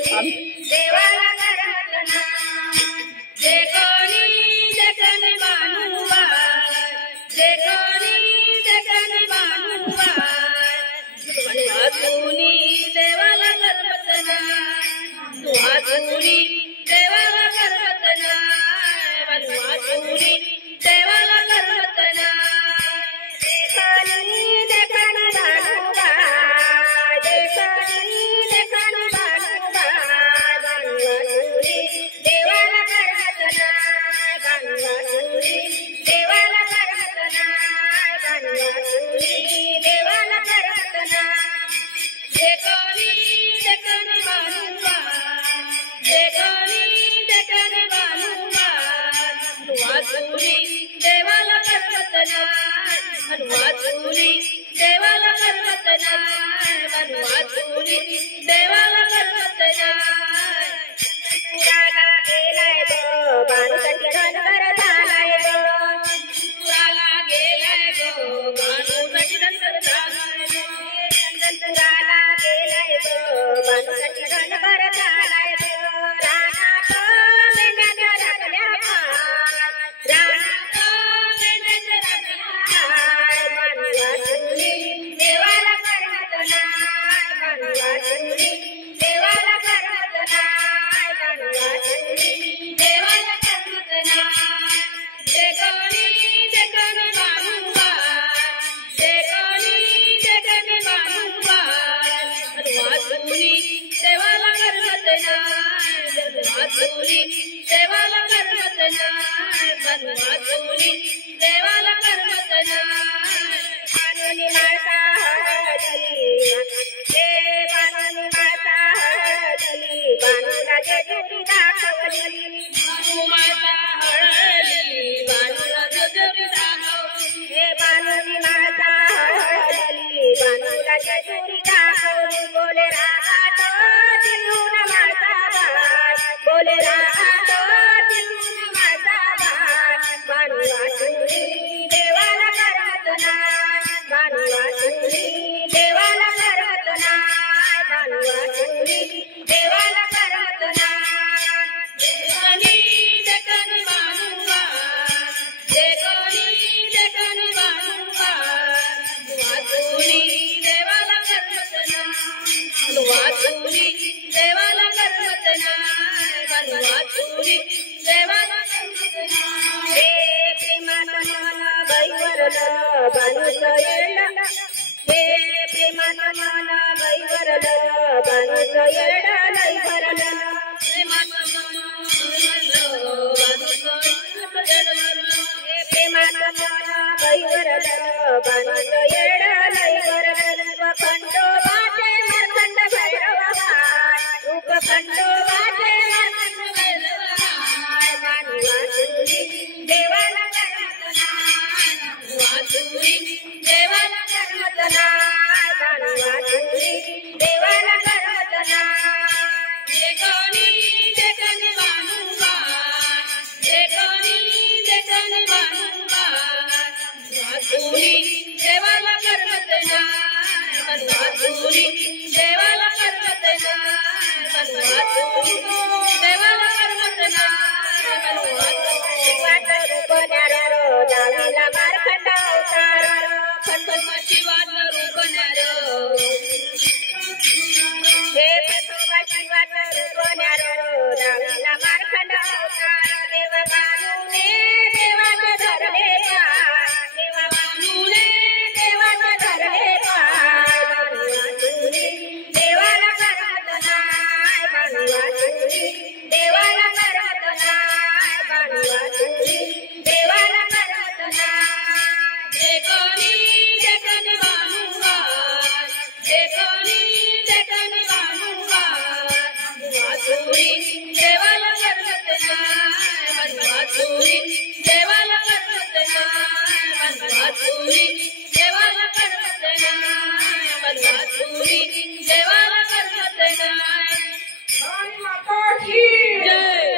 देवाला करमत नाही जे कोणी जगन मानुवा जे कोणी जगन मानुवा वाचुनी देवाला करमत नाही वाचुनी देवाला करमत नाही वाचुनी देवाला करमत नाही देखन भानुबा देखन भानुबा वाचुनी देवाला करमत नाही वाचुनी देवाला करमत नाही वाचुनी देवाला करमत नाही जे कोणी देखन भानुबा जे कोणी देखन भानुबा वाचुनी देवाला करमत नाही वाचुनी देवाला करमत नाही वाचुनी देवाला करमत नाही पुराला गेलाय गो बाणूसाठी धनगर झालाय गो पुराला गेलाय गो बाणूसाठी धनगर झालाय गो पुराला गेलाय गो बाणूसाठी धनगर झालाय गो रानात मेंढ्या राखल्या रानात मेंढ्या राखल्या वाचुनी देवाला करमत नाही वाचुनी देवाला करमत नाही वाचुनी देवाला करमत नाही जे कोणी जगन मानुबा जे कोणी जगन मानुबा वाचुनी देवाला करमत नाही वाचुनी देवाला करमत नाही वाचुनी देवाला करमत नाही बाणुनी माळसा हळदली हे बाणुनी माळसा हळदली बाणूला जेजुरी दाखवली बाणू माळसा हळदली बाणूला जेजुरी दाखवली हे बाणुनी माळसा हळदली बाणूला जेजुरी दाखवली बोले राहत दिलून माळसा बाळ बोले राहत दिलून माळसा बाळ बाणू वाचुनी देवाला करमत नाही बाणू वाचुनी देवाला करमत नाही बाणू वाचुनी देवाला करमत नाही जे कोणी जगन मानुबा जे कोणी जगन मानुबा वाचुनी देवाला करमत नाही वाचुनी देवाला करमत नाही वाचुनी देवाला करमत नाही हे प्रेमात मन बैवरलं बाणूचं येडं हे प्रेमात मन बैवरलं बाणूचं येडं लई भरलं प्रेमात मन बैवरलं बाणूचं येडं हे प्रेमात मन बैवरलं बाणूचं येडं लई भरलं खंडोबाचे मर्कंड भैरव रूप खंडोबाचे मर्कंड भैरव बाणू वाचुनी देवाला करमत नाही वाचुनी देवाला करमत नाही बाणू वाचुनी देवाला करमत नाही जे कोणी जगन मानुबा जे कोणी जगन मानुबा वाचुनी देवाला करमत नाही वाचुनी देवाला करमत नाही वाचुनी देवाला करमत नाही वाट रूप न्यारो दावीला मारखंड अवतार खंडोबाची वाट रूप न्यारो हे खंडोबाची वाट रूप न्यारो दावीला मारखंड अवतार देव बाणूने देवाचे धरले पाय देवा बाणूने देवाचे धरले पाय बाणू वाचुनी देवाला करमत नाही बाणू वाचुनी देवाला करमत नाही बाणू वाचुनी देवाला करमत नाही जे कोणी जगन मानुबा जे कोणी जगन मानुबा वाचुनी देवाला करमत नाही वाचुनी देवाला करमत नाही वाचुनी देवाला करमत नाही वाचुनी देवाला करमत नाही माता की जय.